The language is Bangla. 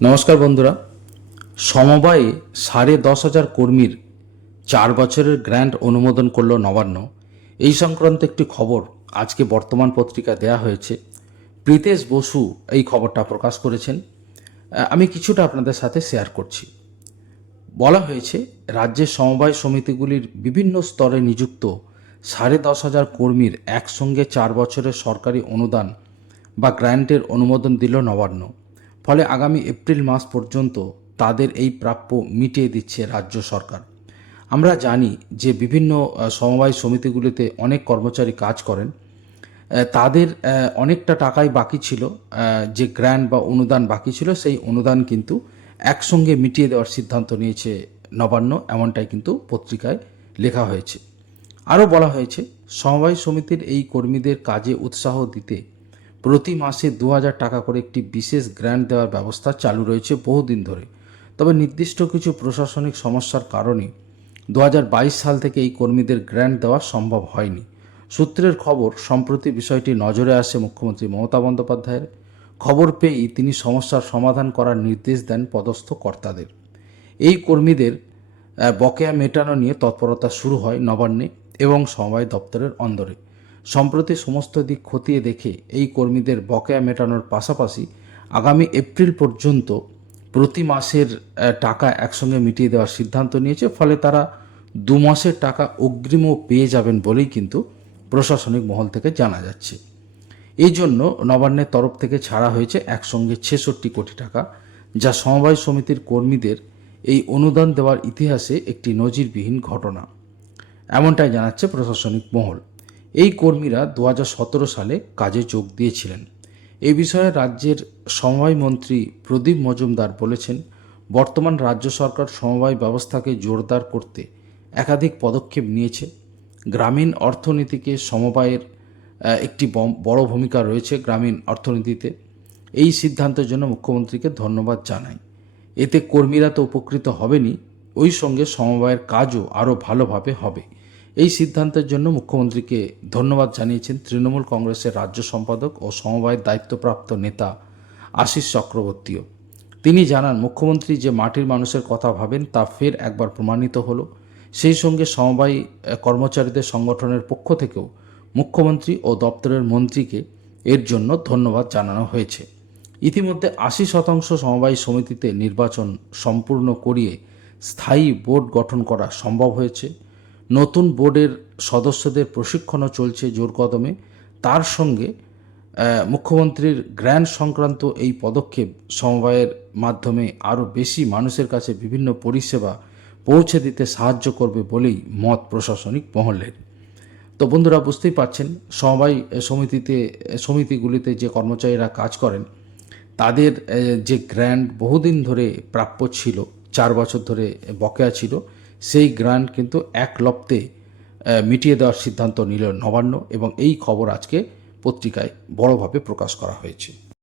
নমস্কার বন্ধুরা। সমবায়ে 10,500 কর্মীর 4 বছরের গ্র্যান্ট অনুমোদন করল নবান্ন। এই সংক্রান্ত একটি খবর আজকে বর্তমান পত্রিকা দেয়া হয়েছে। প্রীতেশ বসু এই খবরটা প্রকাশ করেছেন। আমি কিছুটা আপনাদের সাথে শেয়ার করছি। বলা হয়েছে, রাজ্যের সমবায় সমিতিগুলির বিভিন্ন স্তরে নিযুক্ত 10,500 কর্মীর একসঙ্গে 4 বছরের সরকারি অনুদান বা গ্র্যান্টের অনুমোদন দিল নবান্ন। ফলে আগামী এপ্রিল মাস পর্যন্ত তাদের এই প্রাপ্য মিটিয়ে দিচ্ছে রাজ্য সরকার। আমরা জানি যে বিভিন্ন সমবায় সমিতিগুলিতে অনেক কর্মচারী কাজ করেন, তাদের অনেকটা টাকাই বাকি ছিল, যে গ্র্যান্ট বা অনুদান বাকি ছিল সেই অনুদান কিন্তু একসঙ্গে মিটিয়ে দেওয়ার সিদ্ধান্ত নিয়েছে নবান্ন, এমনটাই কিন্তু পত্রিকায় লেখা হয়েছে। আরও বলা হয়েছে, সমবায় সমিতির এই কর্মীদের কাজে উৎসাহ দিতে প্রতি মাসে 2,000 টাকা করে একটি বিশেষ গ্র্যান্ট দেওয়ার ব্যবস্থা চালু রয়েছে বহুদিন ধরে। তবে নির্দিষ্ট কিছু প্রশাসনিক সমস্যার কারণে 2022 সাল থেকে এই কর্মীদের গ্র্যান্ট দেওয়া সম্ভব হয়নি। সূত্রের খবর, সম্প্রতি বিষয়টি নজরে আসে মুখ্যমন্ত্রী মমতা বন্দ্যোপাধ্যায়ের। খবর পেয়েই তিনি সমস্যার সমাধান করার নির্দেশ দেন পদস্থ কর্তাদের। এই কর্মীদের বকেয়া মেটানো নিয়ে তৎপরতা শুরু হয় নবান্নে এবং সমবায় দপ্তরের অন্দরে। সম্প্রতি সমস্ত দিক খতিয়ে দেখে এই কর্মীদের বকেয়া মেটানোর পাশাপাশি আগামী এপ্রিল পর্যন্ত প্রতি মাসের টাকা একসঙ্গে মিটিয়ে দেওয়ার সিদ্ধান্ত নিয়েছে। ফলে তারা 2 মাসের টাকা অগ্রিমও পেয়ে যাবেন বলেই কিন্তু প্রশাসনিক মহল থেকে জানা যাচ্ছে। এই জন্য নবান্নের তরফ থেকে ছাড়া হয়েছে একসঙ্গে 66 কোটি টাকা, যা সমবায় সমিতির কর্মীদের এই অনুদান দেওয়ার ইতিহাসে একটি নজিরবিহীন ঘটনা, এমনটাই জানাচ্ছে প্রশাসনিক মহল। এই কর্মীরা 2017 সালে কাজে যোগ দিয়েছিলেন। এই বিষয়ে রাজ্যের সমবায় মন্ত্রী প্রদীপ মজুমদার বলেছেন, বর্তমান রাজ্য সরকার সমবায় ব্যবস্থাকে জোরদার করতে একাধিক পদক্ষেপ নিয়েছে। গ্রামীণ অর্থনীতিকে সমবায়ের একটি বড় ভূমিকা রয়েছে গ্রামীণ অর্থনীতিতে। এই সিদ্ধান্তের জন্য মুখ্যমন্ত্রীকে ধন্যবাদ জানাই। এতে কর্মীরা তো উপকৃত হবেনই, ওই সঙ্গে সমবায়ের কাজও আরও ভালোভাবে হবে। এই সিদ্ধান্তের জন্য মুখ্যমন্ত্রীকে ধন্যবাদ জানিয়েছেন তৃণমূল কংগ্রেসের রাজ্য সম্পাদক ও সমবায়ের দায়িত্বপ্রাপ্ত নেতা আশিস চক্রবর্তীও। তিনি জানান, মুখ্যমন্ত্রী যে মাটির মানুষের কথা ভাবেন তা ফের একবার প্রমাণিত হলো। সেই সঙ্গে সমবায় কর্মচারীদের সংগঠনের পক্ষ থেকেও মুখ্যমন্ত্রী ও দপ্তরের মন্ত্রীকে এর জন্য ধন্যবাদ জানানো হয়েছে। ইতিমধ্যে 80% সমবায় সমিতিতে নির্বাচন সম্পূর্ণ করিয়ে স্থায়ী বোর্ড গঠন করা সম্ভব হয়েছে। নতুন বোর্ডের সদস্যদের প্রশিক্ষণও চলছে জোর কদমে। তার সঙ্গে মুখ্যমন্ত্রীর গ্র্যান্ট সংক্রান্ত এই পদক্ষেপ সমবায়ের মাধ্যমে আরও বেশি মানুষের কাছে বিভিন্ন পরিষেবা পৌঁছে দিতে সাহায্য করবে বলেই মত প্রশাসনিক মহলের। তো বন্ধুরা, বুঝতেই পারছেন, সমবায় সমিতিগুলিতে যে কর্মচারীরা কাজ করেন তাদের যে গ্র্যান্ট বহুদিন ধরে প্রাপ্য ছিল, 4 বছর ধরে বকেয়া ছিল, সেই গ্র্যান্ট কিন্তু এক লপ্তে মিটিয়ে দেওয়ার সিদ্ধান্ত নিল নবান্ন এবং এই খবর আজকে পত্রিকায় বড়ভাবে প্রকাশ করা হয়েছে।